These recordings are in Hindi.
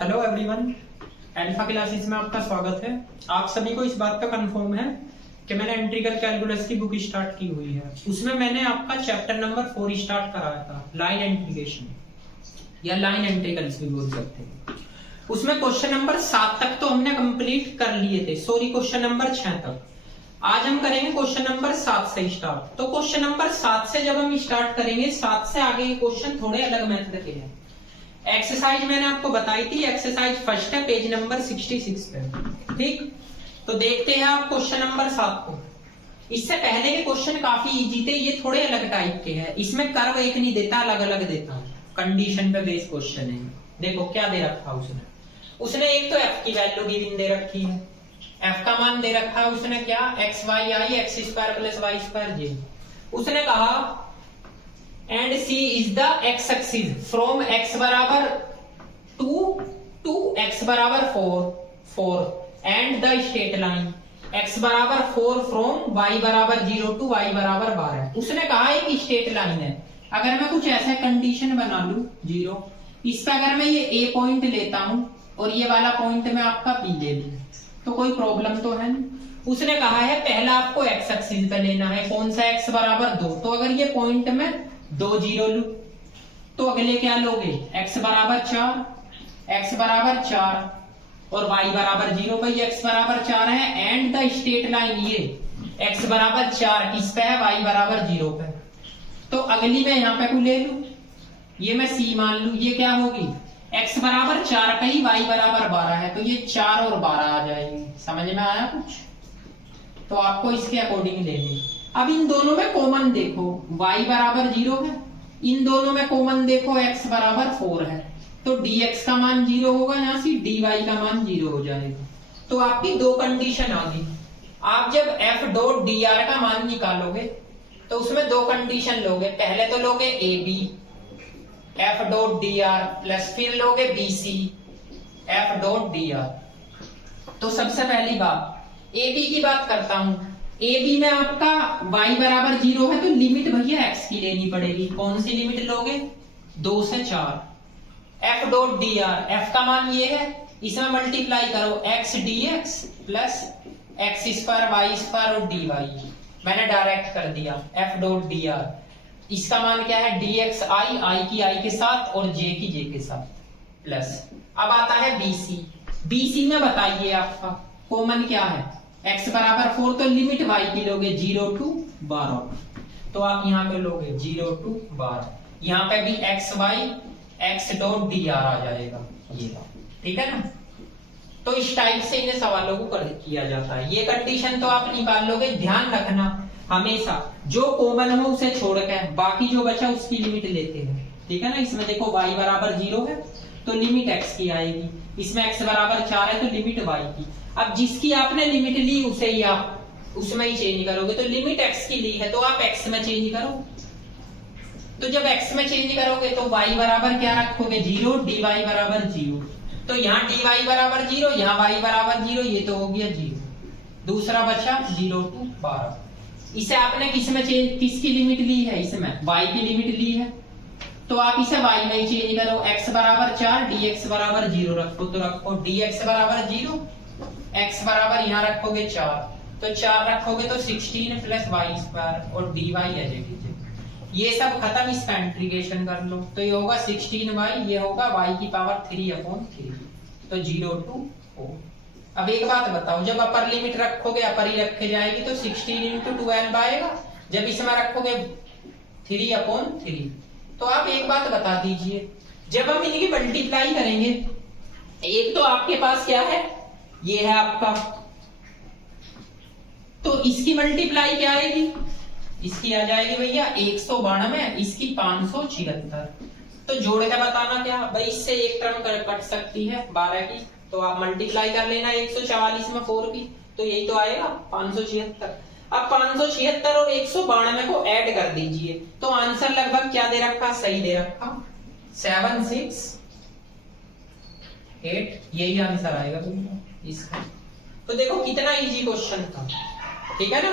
हेलो एवरीवन, अल्फा क्लासेस में आपका स्वागत है। आप सभी को इस बात का कंफर्म है कि मैंने इंटीग्रल कैलकुलस की बुक स्टार्ट की हुई है। उसमें मैंने आपका चैप्टर नंबर 4 स्टार्ट कराया था, लाइन इंटीग्रेशन या लाइन इंटीग्रल्स भी बोल सकते हैं। उसमें क्वेश्चन नंबर 7 तक तो हमने कंप्लीट कर लिए थे, सॉरी क्वेश्चन नंबर 6 तक। आज हम करेंगे क्वेश्चन नंबर 7 से स्टार्ट। तो क्वेश्चन नंबर 7 से जब हम स्टार्ट करेंगे, 7 से आगे के क्वेश्चन थोड़े अलग मेथड के हैं। एक्सरसाइज मैंने आपको बताई थी, एक्सरसाइज फर्स्ट है पेज नंबर 66 पे, ठीक। तो देखते हैं आप क्वेश्चन नंबर 7 को। इससे पहले के क्वेश्चन काफी इजी थे, ये थोड़े अलग टाइप के हैं। इसमें कर्व एक नहीं देता, अलग अलग देता हूं, कंडीशन पे बेस्ड क्वेश्चन है। देखो क्या दे रखा उसने एक तो एफ की वैल्यू गिवन दे रखी है, एफ का मान दे रखा है उसने क्या, x y i x square plus y square j. उसने कहा and c is the x axis from x बराबर 2 टू एक्स बराबर 4 and the straight line x बराबर 4 फ्रॉम वाई बराबर 0 टू वाई बराबर 12। उसने कहा एक स्ट्रेट लाइन है। अगर मैं कुछ ऐसा कंडीशन बना लू 0, इस पे अगर मैं ये ए पॉइंट लेता हूं और ये वाला पॉइंट मैं आपका बी ले लूं तो कोई प्रॉब्लम तो है नहीं। उसने कहा है पहला आपको एक्स एक्सिस पे लेना है, कौन सा, एक्स बराबर 2। तो अगर ये पॉइंट में 2 0 लू तो अगले क्या लोगे, एक्स बराबर 4 और वाई बराबर 0। भाई एक्स बराबर 4 है एंड द स्ट्रेट लाइन ये एक्स बराबर 4 किस पे है, वाई बराबर 0 पे। तो अगली मैं यहाँ पे को ले लू, ये मैं सी मान लू, ये क्या होगी, एक्स बराबर 4 पे ही वाई बराबर 12 है, तो ये 4 और 12 आ जाएगी। समझ में आया कुछ? तो आपको इसके अकॉर्डिंग लेनी। अब इन दोनों में कॉमन देखो, y बराबर 0 है, इन दोनों में कॉमन देखो x बराबर 4 है, तो dx का मान 0 होगा, यहाँ से dy का मान 0 हो जाएगा। तो आपकी दो कंडीशन आ गई। आप जब f डॉट dr का मान निकालोगे तो उसमें दो कंडीशन लोगे। पहले तो लोगे ab f dot dr plus फिर लोगे bc f डॉट dr। तो सबसे पहली बात ab की बात करता हूं। AB में आपका y बराबर 0 है तो लिमिट भैया x की लेनी पड़ेगी। कौन सी लिमिट लोगे, 2 से 4। f डॉट dr, f का मान ये है, इसमें मल्टीप्लाई करो x dx plus x square y square और dy। मैंने डायरेक्ट कर दिया f डॉट dr। इसका मान क्या है, dx i की i के साथ और j की j के साथ प्लस। अब आता है bc में बताइए आपका कॉमन क्या है, x बराबर 4 तो लिमिट y की लोगे 0 टू 12। तो आप यहाँ पे लोगे 0 टू 12, यहाँ पे भी x y x dot dr आ जाएगा ये, ठीक है ना। तो इस टाइप से इन सवालों को किया जाता है। ये कंडीशन तो आप निकाल लोगे। ध्यान रखना हमेशा जो कॉमन हो उसे छोड़ के बाकी जो बचा उसकी लिमिट लेते हैं, ठीक है ना। इसमें देखो y बराबर 0 है तो लिमिट x की आएगी, इसमें x बराबर 4 है तो लिमिट y की। अब जिसकी आपने लिमिट ली उसे ही आप उसमें ही चेंज करोगे। तो लिमिट x की ली है तो आप x में चेंज करो। तो जब x में चेंज करोगे तो y बराबर क्या रखोगे, 0, dy बराबर 0। तो यहाँ dy बराबर 0, यहाँ y बराबर 0, ये तो हो गया 0। दूसरा बचा 0 टू 12। इसे आपने किस में चेंज, किसकी लिमिट ली है, इसमें y की लिमिट ली है तो आप इसे y में ही चेंज करो। x बराबर 4 dx बराबर 0 रखो, तो रखो dx बराबर 0, x बराबर यहाँ रखोगे 4 तो 4 रखोगे तो 16 प्लस वाई स्क्वायर और dy एज इट इज। ये सब खत्म, इसका इंटीग्रेशन कर लो तो ये होगा 16y, ये होगा y की पावर 3/3, तो 0 टू 4। अब एक बात बताओ, जब अपर लिमिट रखोगे अपर ही रखे जाएगी तो 16 इंटू 12 आएगा। जब इसमें रखोगे 3/3। तो आप एक बात बता दीजिए, जब हम इनकी मल्टीप्लाई करेंगे, एक तो आपके पास क्या है, ये है आपका, तो इसकी मल्टीप्लाई क्या आएगी, इसकी आ जाएगी भैया 192, इसकी 576। तो जोड़ के बताना क्या भाई, इससे एक टर्म कट सकती है 12 की, तो आप मल्टीप्लाई कर लेना 144 में 4 की, तो यही तो आएगा 576। अब 576 और 192 को ऐड कर दीजिए तो आंसर लगभग क्या दे रखा, सही दे रखा 7 6 8, यही आंसर आएगा इसका। तो देखो कितना इजी क्वेश्चन था, ठीक है ना।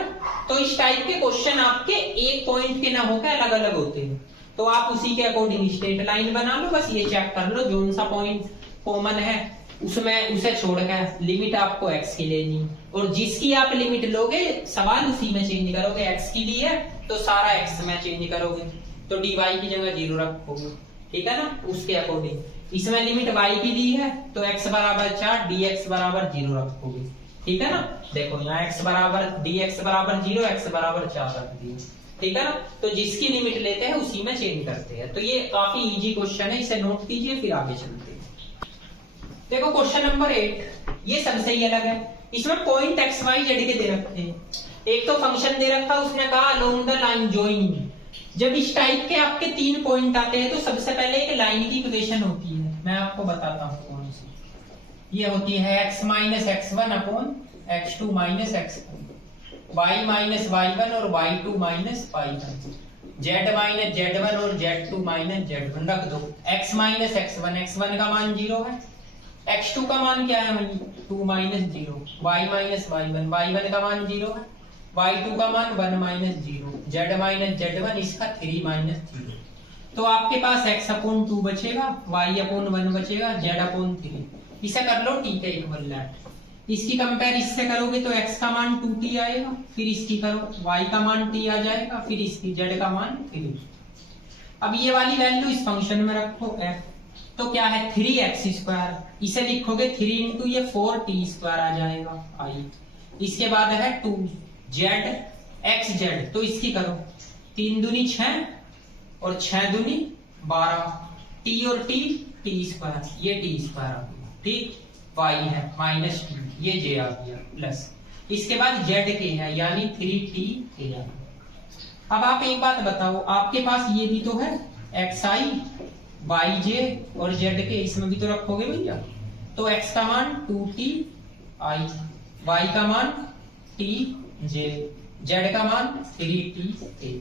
तो इस टाइप के क्वेश्चन आपके एक पॉइंट के ना होकर अलग अलग होते हैं। तो आप उसी के अकॉर्डिंग स्ट्रेट लाइन बना लो, बस ये चेक कर लो कौन सा पॉइंट कॉमन है उसमें उसे छोड़कर लिमिट आपको x की लेनी, और जिसकी आप लिमिट लोगे सवाल उसी में चेंज करोगे। x की ली है तो सारा x में चेंज करोगे, तो dy की जगह 0 रखोगे, ठीक है ना, उसके अकॉर्डिंग। इसमें लिमिट y की ली है तो x बराबर 4 dx बराबर 0 रखोगे, ठीक है ना। देखो यहाँ x बराबर dx बराबर 0, x बराबर 4 रख दिया, ठीक है ना। तो जिसकी लिमिट लेते हैं उसी में चेंज करते हैं। तो ये काफी इजी क्वेश्चन है, इसे नोट कीजिए फिर आगे चलते हैं। देखो क्वेश्चन नंबर 8, ये सबसे ही अलग है। इसमें पॉइंट एक्स वाई जेड के दे रखे हैं। एक तो फंक्शन दे रखा, उसने कहा अलोंग द लाइन जॉइनिंग। जब इस टाइप के आपके 3 पॉइंट आते हैं तो सबसे पहले एक लाइन की इक्वेशन होती है, मैं आपको बताता हूँ कौन सी। ये होती है x minus x1 upon x2 minus x1, y minus y1 और y2 minus y1, z minus z1 और z2 माइनस z1 रख दो। x माइनस x1, x1 का मान 0 है, x2 का मान क्या है भाई 2 minus 0, y minus y1, y1 का मान 0 है, y2 का मान 1 माइनस 0, z माइनस z1 इसका 3 माइनस 0। तो आपके पास x अपॉन 2 बचेगा, y अपॉन 1 बचेगा, z अपॉन 3। इसे कर लो ठीक है इक्वलेंट। इसकी कंपेयर इससे करोगे तो x का मान 2t आएगा, फिर इसकी करो y का मान t आ जाएगा, फिर इसकी z का मान 3। अब ये वाली वैल्यू इस फंक्शन में रखो f, तो क्या है 3x², इसे लिखोगे 3 इंटू ये 4t² आ जाएगा i। इसके बाद है 2z xz, तो इसकी करो 3 दूनी 6 और 6 दूनी 12, t और t t², ये t² आ गया, ठीक। y है माइनस t, ये j आ गया प्लस, इसके बाद z के है यानी 3t के आ गया। अब आप एक बात बताओ, आपके पास ये भी तो है xi yj और z के, इसमें भी तो रखोगे भैया। तो x का मान 2t i, y का मान t j, z का मान 3t a।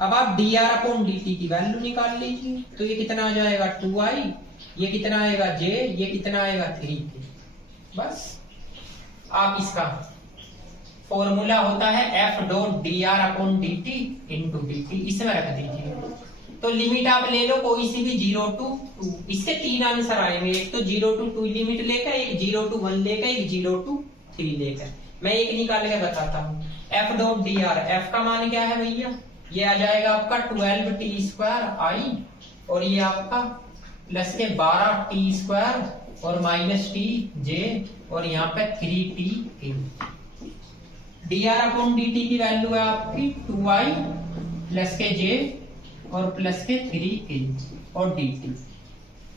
अब आप dr अपॉन dt की वैल्यू निकाल लीजिए, तो ये कितना आ जाएगा 2i, ये कितना आएगा j, ये कितना आएगा 3t। बस आप इसका फॉर्मूला होता है f dot dr upon dt into dt, इसमें रख दीजिए। तो लिमिट आप ले लो कोई सी भी 0 to 2, इससे 3 आंसर आएंगे, एक तो 0 to 2 लिमिट लेकर, एक 0 to 1 लेकर, एक 0 to 3 लेकर। मैं एक निकाल के बताता हूँ। f डॉट dr, f का मान क्या है भैया, ये आ जाएगा आपका 12t² i, और ये आपका प्लस के 12t² और माइनस t j, और यहाँ पे 3t a। dr upon dt की वैल्यू है आपकी 2i प्लस के j और प्लस के 3a और dt।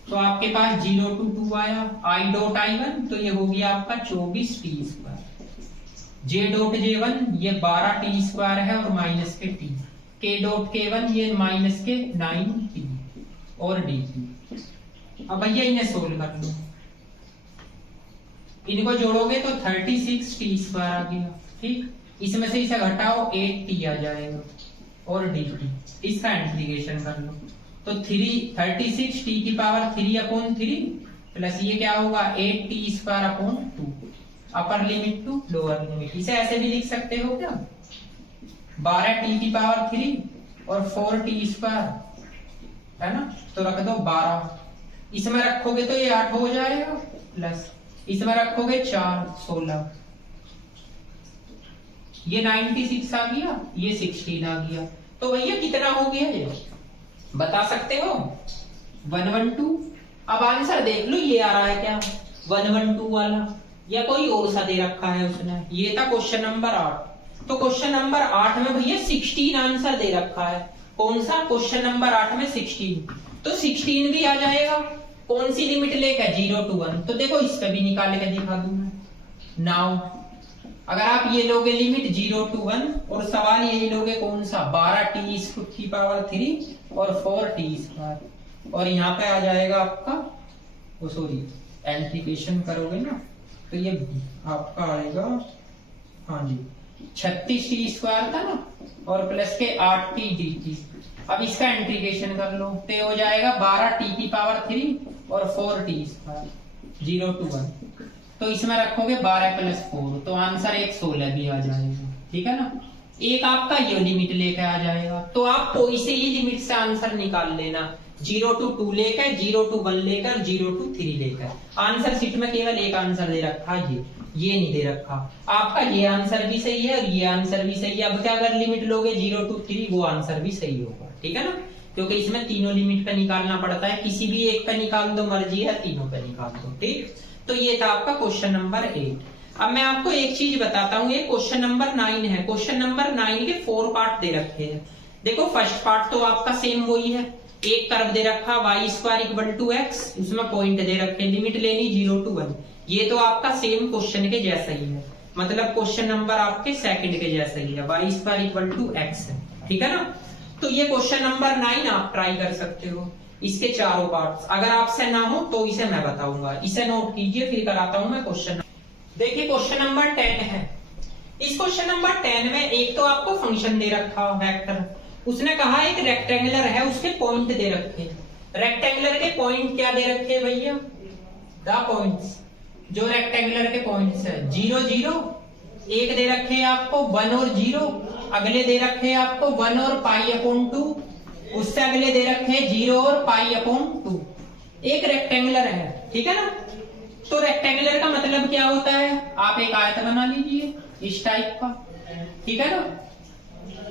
तो आपके पास 0 to 2 आया, i डॉट i1 तो ये हो गया आपका 24t², j डॉट j1 ये 12t² है और माइनस के t, k डॉट k1 ये माइनस के 9t और dt। अब भैया इन्हें सोल्व कर लो, इनको जोड़ोगे तो 36t² आ गया, ठीक। इसमें से इसे घटाओ 8t आ जाएगा और dt, इसका इंटीग्रेशन कर लो तो 36t की पावर 3 अपॉन 3 प्लस ये क्या होगा 8t² upon 2, upper limit to lower limit. इसे ऐसे भी लिख सकते हो क्या, 12t की पावर 3 और 4t² है ना, तो रख दो 12, इसमें रखोगे तो ये 8 हो जाएगा, प्लस इसमें रखोगे 4 16, ये 96 आ गया, ये 16 आ गया। तो भैया कितना हो गया ये बता सकते हो 112। अब आंसर देख लो ये आ रहा है क्या 112 वाला, या कोई और सा दे रखा है उसने। ये था क्वेश्चन नंबर 8। तो क्वेश्चन नंबर 8 में भैया 16 आंसर दे रखा है। कौन सा क्वेश्चन नंबर 8 में 16, तो 16 भी आ जाएगा। कौन सी लिमिट लेकर 0 to 1, तो देखो इस पे भी निकाल के दिखा दूं मैं। नाउ अगर आप ये लोगे लिमिट 0 to 1 और सवाल यही लोगे कौन सा 12t² की पावर 3 और 4t², और यहाँ पे आ जाएगा आपका वो सॉरी इंटीग्रेशन करोगे ना तो ये आपका आएगा हाँ जी 36t² था ना और प्लस के 8t dt। अब इसका इंटीग्रेशन कर लो तो हो जाएगा 12t की पावर 3 और 4t² 0 to 1, तो इसमें रखोगे 12 + 4, तो आंसर 16 भी आ जाएगा, ठीक है ना। एक आपका ये लिमिट लेकर आ जाएगा, तो आप कोई से ही लिमिट से आंसर निकाल लेना। 0 to 2 लेकर, 0 to 1 लेकर, 0 to 3 लेकर। आंसर शीट में केवल एक आंसर दे रखा है, ये नहीं दे रखा। आपका ये आंसर भी सही है और ये आंसर भी सही है। अब क्या अगर लिमिट लोगे 0 to 3, वो आंसर भी सही होगा, ठीक है ना, क्योंकि इसमें तीनों लिमिट पे निकालना पड़ता है, किसी भी एक पे निकाल दो, मर्जी है, तीनों पे निकाल दो, ठीक। तो ये था आपका क्वेश्चन नंबर 8। अब मैं आपको एक चीज बताता हूँ, ये क्वेश्चन नंबर 9 है। क्वेश्चन नंबर 9 के 4 पार्ट दे रखे हैं। देखो फर्स्ट पार्ट तो आपका सेम वही है, एक कर्व दे रखा y² = x, उसमें पॉइंट दे रखे, लिमिट लेनी 0 to 1। ये तो आपका सेम क्वेश्चन के जैसा ही है, मतलब क्वेश्चन नंबर आपके सेकंड के जैसा ही है, y² = x है, ठीक है ना। तो ये क्वेश्चन नंबर 9 आप ट्राई कर सकते हो, इसके चारों पार्ट्स। अगर आपसे ना हो तो इसे मैं बताऊंगा, इसे नोट कीजिए, फिर कराता हूं मैं क्वेश्चन। देखिए क्वेश्चन नंबर 10 है। इस क्वेश्चन नंबर 10 में एक तो आपको फंक्शन दे रखा वेक्टर, उसने कहा एक रेक्टेंगुलर है, उसके पॉइंट दे रखे। रेक्टेंगुलर के पॉइंट क्या दे रखे भैया, द पॉइंट्स, जो रेक्टेंगुलर के पॉइंट्स है 0 0, एक दे रखे आपको 1 और 0, अगले दे रखे आपको 1 और π/2, उससे अगले दे रखे 0 और π/2। एक रेक्टेंगुलर है, ठीक है ना। तो रेक्टेंगुलर का मतलब क्या होता है, आप एक आयत बना लीजिए इस टाइप का, ठीक है ना।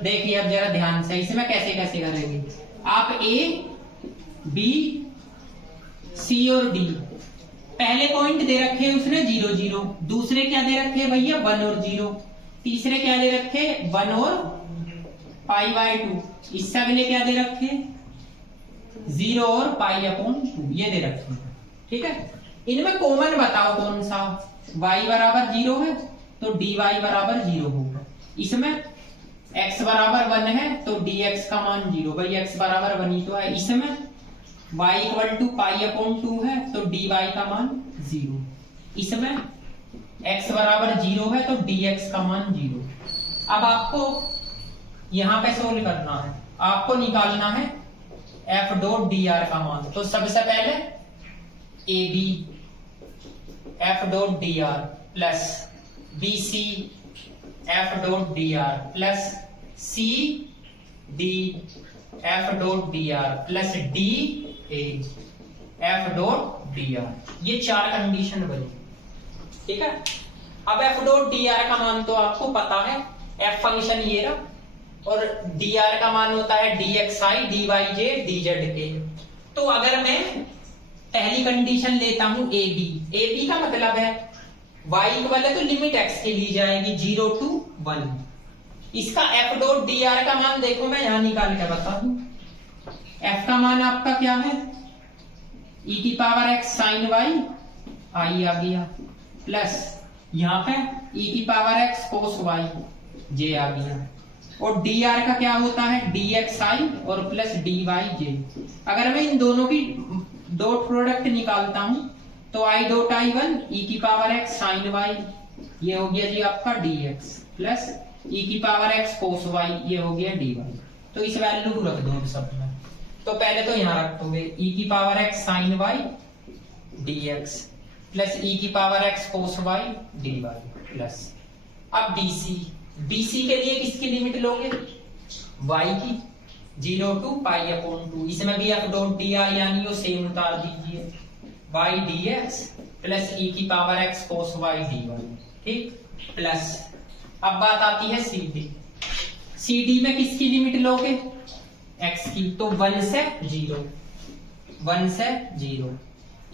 देखिए अब जरा ध्यान से, इसमें कैसे कैसे करेंगे आप, ए बी सी और डी, पहले पॉइंट दे रखे उसने 0 0, दूसरे क्या दे रखे भैया 1 और 0, तीसरे क्या दे रखे 1 और π/2, इससे अगले क्या दे रखे 0 और π/2, ये दे रखे, ठीक है। इनमें कॉमन बताओ कौन सा, y = 0 है तो dy = 0 होगा, इसमें x = 1 है तो dx का मान 0, भाई x = 1 ही तो है, इसमें y = π/2 है तो dy का मान 0, इसमें x = 0 है तो dx का मान 0। अब आपको यहां पे सोल्व करना है, आपको निकालना है f.dr का मान। तो सबसे पहले ab f.dr plus bc f.dr plus cd f.dr plus da f.dr, ये 4 कंडीशन बनी, ठीक है। अब f.dr का मान तो आपको पता है, f फंक्शन ये रहा, और dr का मान होता है dxi dyj dzk। तो अगर मैं पहली कंडीशन लेता हूं ab का मतलब है y इक्वल है तो लिमिट x की ली जाएगी 0 to 1। इसका f.dr का मान देखो मैं यहां निकाल के बता दूं, f का मान आपका क्या है e⁻x sin y i आ गया, प्लस यहाँ पे e⁻x cos y j आ गया, और dr का क्या होता है dxi और प्लस dyj। अगर मैं इन दोनों की डॉट प्रोडक्ट निकालता हूं तो i.i1 e⁻x sin y, ये हो गया जी आपका dx, plus e⁻x cos y, ये हो गया dy। तो इस वैल्यू को रख दो सब में, तो पहले तो यहां रख दोगे e⁻x sin y dx plus e⁻x cos y dy plus, अब bc के लिए किसकी लिमिट लोगे y की 0 to π/2, इसमें भी f.dr यानी वो सेम उतार दीजिए y dx plus e⁻x cos y dy, ठीक, प्लस अब बात आती है cd में किसकी लिमिट लोगे x की, तो 1 से 0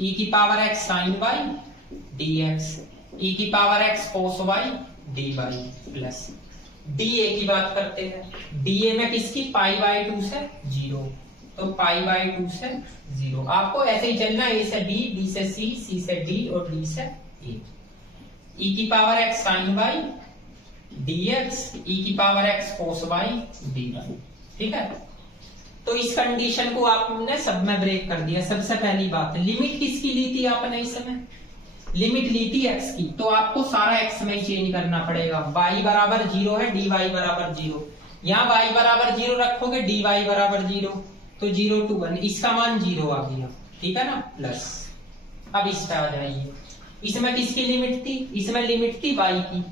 e⁻x sin y dx e⁻x cos y dy plus dA की बात करते हैं, dA में किसकी π/2 से 0, तो π/2 से 0। आपको ऐसे ही चलना, A से B, B से C, C से D और D से A। e⁻x sin y dx e⁻x cos y dy, ठीक है। तो इस कंडीशन को आपने सब में ब्रेक कर दिया। सबसे पहली बात, लिमिट किसकी ली थी आपने, इस समय लिमिट ली थी x की, तो आपको सारा x में ही चेंज करना पड़ेगा। y = 0 है, dy = 0, यहाँ y = 0 रखोगे, dy = 0, तो 0 to 1, इसका मान 0 आ गया, ठीक है ना, प्लस। अब इस पे आ जाइए, इसमें किसकी लिमिट थी, इसमें लिमिट थी y की,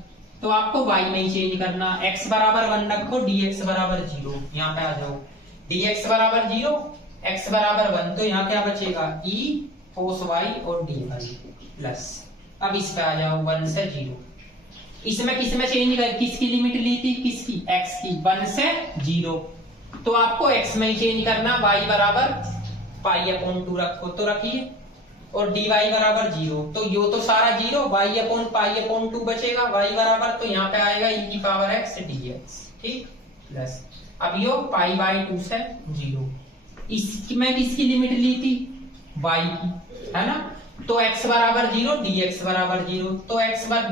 तो आपको y में ही चेंज करना, x = 1 रखो, dx = 0, यहाँ पे आ जाओ, dx = 0 x बराबर 1, तो यहाँ क्या बचेगा e cos y और dy प्लस, अब इस पे आ जाओ 1 से 0, इसमें किसमें चेंज कर, किसकी लिमिट ली थी, किसकी, x की, 1 से 0, तो आपको x में ही चेंज करना, y बराबर पाई अपॉन 2 रखो, तो रखिए, और dy बराबर 0, तो यो तो सारा 0, y अपॉन पाई अपॉन 2 बचेगा, y बराबर, तो यहाँ पे आएगा e की पावर x dx, ठीक, प्लस, अब यो पाई बाई 2 से 0, इसमें किसकी लिमिट ली थी, y की, है ना, तो x बराबर 0, dx बराबर 0, तो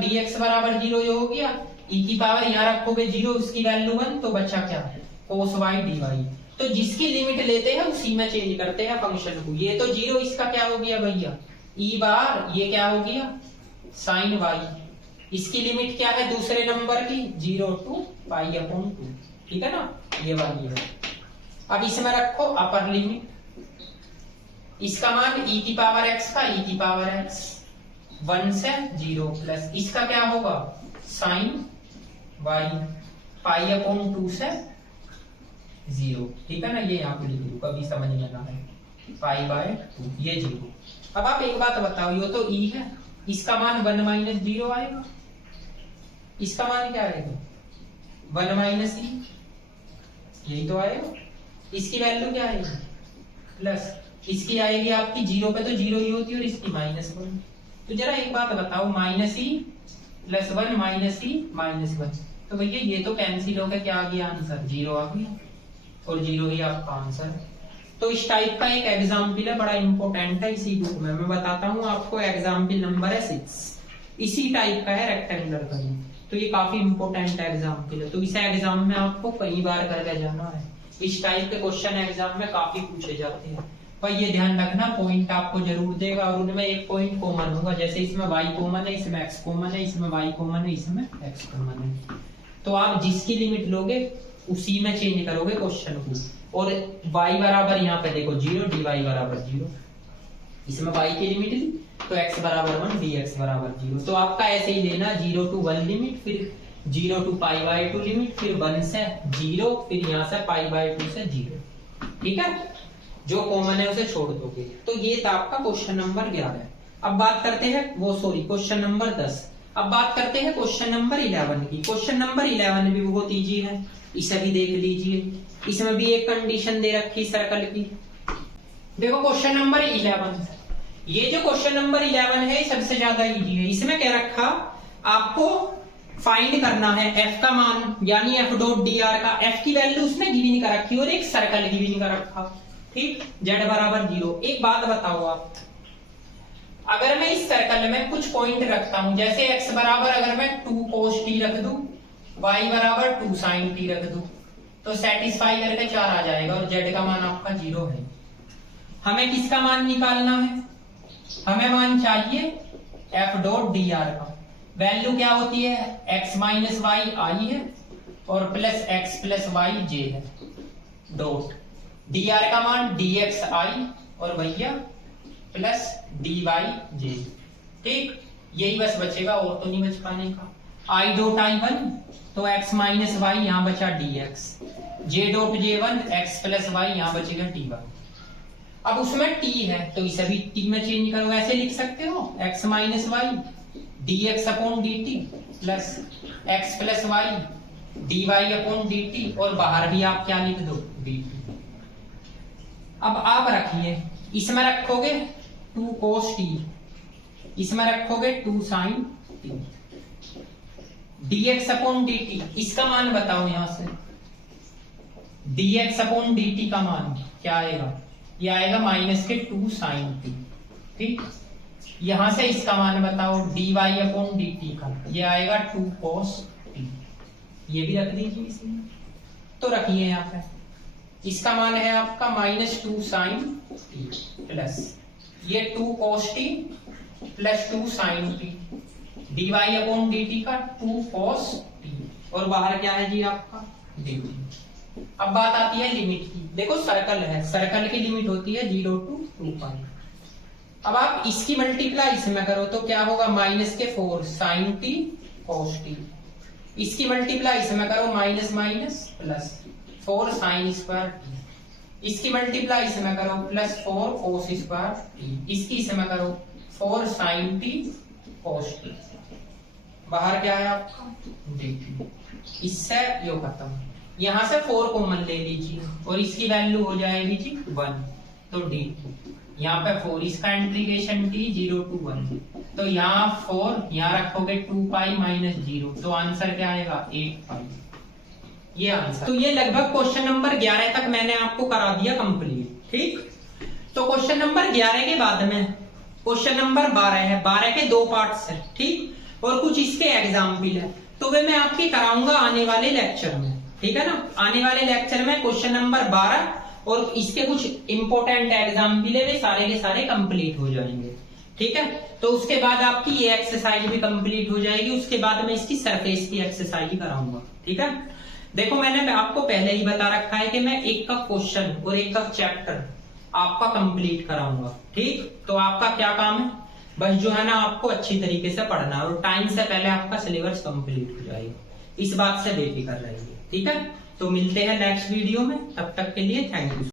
dx बराबर 0 ये हो गया, e की पावर यहाँ रखोगे 0, उसकी वैल्यू 1, तो बचा क्या, cos y dy, तो जिसकी लिमिट लेते हैं उसी में चेंज करते हैं फंक्शन को, ये तो 0, इसका क्या हो गया भैया e बार, ये क्या हो गया sin y, इसकी लिमिट क्या है दूसरे नंबर की, 0 to पाई अपॉन 2, ठीक है ना, ये वाली है। अब इसमें रखो अपर लिमिट, इसका मान e की पावर x का, e की पावर x 1 से 0 प्लस, इसका क्या होगा sin y पाई अपॉन 2 से 0, ठीक है ना, ये यहाँ पे लिख दो कभी समझ में ना आए, पाई बाय 2 ये 0। अब आप एक बात बताओ, ये तो e है, इसका मान 1 माइनस 0 आएगा, इसका मान क्या आएगा 1 माइनस e, यही तो आएगा, इसकी वैल्यू क्या आएगी प्लस, इसकी आएगी आपकी 0 पे तो 0 ही होती है, और इसकी -1, तो जरा एक बात बताओ, minus E plus 1 minus E minus 1, तो भैया ये तो कैंसिल हो गया, क्या आ गया आंसर 0 आ गया, और 0 ही आपका आंसर है। तो इस टाइप का एक एग्जाम्पल है, बड़ा इंपॉर्टेंट है, इसी बुक में मैं बताता हूँ आपको, एग्जाम्पल नंबर है 6, इसी टाइप का है, रेक्टेंगुलर का ही, तो ये काफी इंपॉर्टेंट एग्जाम्पल है, तो इसे एग्जाम में आपको कई बार करके जाना है, इस टाइप के क्वेश्चन एग्जाम में काफी पूछे जाते हैं, पर ये ध्यान रखना पॉइंट आपको जरूर देगा, और उनमें एक पॉइंट कॉमन होगा, जैसे इसमें y कॉमन है, इसमें x कॉमन है, इसमें y कॉमन है, इसमें x कॉमन है, तो आप जिसकी लिमिट लोगे उसी में चेंज करोगे क्वेश्चन को, और y बराबर यहाँ पे देखो 0, dy बराबर 0, इसमें y की लिमिट ली तो x बराबर 1, dx बराबर 0, तो आपका ऐसे ही लेना 0 to 1 लिमिट, फिर 0 to पाई बाई 2 लिमिट, फिर 1 से 0, फिर यहाँ से पाई बाई 2 से 0, ठीक है, जो कॉमन है उसे छोड़ दोगे, तो ये था आपका क्वेश्चन नंबर 11। अब बात करते हैं क्वेश्चन नंबर 10, अब बात करते हैं क्वेश्चन नंबर 11 की। क्वेश्चन नंबर 11 भी बहुत इजी है, इसे भी देख लीजिए, इसमें भी एक कंडीशन दे रखी सर्कल की। देखो क्वेश्चन नंबर 11, ये जो क्वेश्चन नंबर 11 है सबसे ज्यादा इजी है, इसमें क्या रखा, आपको फाइंड करना है f का मान, यानी f डॉट dr का, f की वैल्यू उसने गिवन कर रखी और एक सर्कल गिवन कर रखा, ठीक, z बराबर 0। एक बात बताओ आप, अगर मैं इस सर्कल में कुछ पॉइंट रखता हूं, जैसे x बराबर अगर मैं 2 cos t रख दूं, y बराबर 2 sin t रख दूं, तो सेटिस्फाई करके 4 आ जाएगा, और z का मान आपका 0 है। हमें किसका मान निकालना है, हमें मान चाहिए f डॉट dr का, वैल्यू क्या होती है, x माइनस वाई आई है और प्लस x प्लस वाई जे है, डॉट dr का मान dx आई और भैया प्लस dy जे, ठीक, यही बस बचेगा, और तो नहीं बच पाने का। i डॉट i1 तो x माइनस वाई, यहाँ बचा dx, j dot j1 x plus y, यहाँ बचेगा dy। अब उसमें t है तो इसे भी t में चेंज करो, ऐसे लिख सकते हो x minus y dx upon dt plus x plus y dy upon dt, और बाहर भी आप क्या लिख दो dt। अब आप रखिए, इसमें रखोगे 2 cos t, इसमें रखोगे 2 sin t, dx upon dt, इसका मान बताओ यहां से, dx अपॉन dt का मान क्या आएगा, ये आएगा माइनस के 2 sin t, ठीक, यहां से इसका मान बताओ dy अपॉन dt का, ये आएगा 2 cos t, ये भी रख दीजिए इसमें, तो रखिए यहाँ पे, इसका मान है आपका -2 sin t प्लस ये 2 cos t plus 2 sin t, dy upon dt का 2 cos t, और बाहर क्या है जी आपका dt। अब बात आती है लिमिट की, देखो सर्कल है, सर्कल की लिमिट होती है 0 to 2 पाई। अब आप इसकी मल्टीप्लाई इसमें करो तो क्या होगा, माइनस के 4 sin t cos t, इसकी मल्टीप्लाई इसमें करो minus minus plus 4 sin square t, इसकी मल्टीप्लाई इसमें करो प्लस 4 cos स्क्वायर t, इसकी इसमें करो 4 sin t cos t, बाहर क्या है आपका dt, इससे यो खत्म, यहां से 4 कॉमन ले लीजिए और इसकी वैल्यू हो जाएगी जी 1, तो dt, यहाँ पे 4, इसका इंटीग्रेशन t 0 to 1, तो यहाँ 4, यहाँ रखोगे 2 पाई माइनस 0, तो आंसर क्या आएगा 8 पाई, ये आंसर। तो ये लगभग क्वेश्चन नंबर 11 तक मैंने आपको करा दिया कंप्लीट, ठीक। तो क्वेश्चन नंबर 11 के बाद में क्वेश्चन नंबर 12 है, 12 के 2 पार्ट्स है, ठीक, और कुछ इसके एग्जाम्पल है, तो वे मैं आपकी कराऊंगा आने वाले लेक्चर में, ठीक है ना। आने वाले लेक्चर में क्वेश्चन नंबर 12 और इसके कुछ इंपोर्टेंट एग्जाम्पल है, वे सारे के सारे कंप्लीट हो जाएंगे, ठीक है। तो उसके बाद आपकी ये एक्सरसाइज भी कंप्लीट हो जाएगी, उसके बाद मैं इसकी सरफेस की एक्सरसाइज कराऊंगा, ठीक है। देखो मैंने आपको पहले ही बता रखा है कि मैं एक का क्वेश्चन और एक का चैप्टर आपका कंप्लीट कराऊंगा, ठीक। तो आपका क्या काम है, बस जो है ना आपको अच्छी तरीके से पढ़ना और टाइम से पहले आपका सिलेबस कंप्लीट हो जाएगा, इस बात से बेफिक्र रहिए, ठीक है। तो मिलते हैं नेक्स्ट वीडियो में, तब तक के लिए थैंक यू।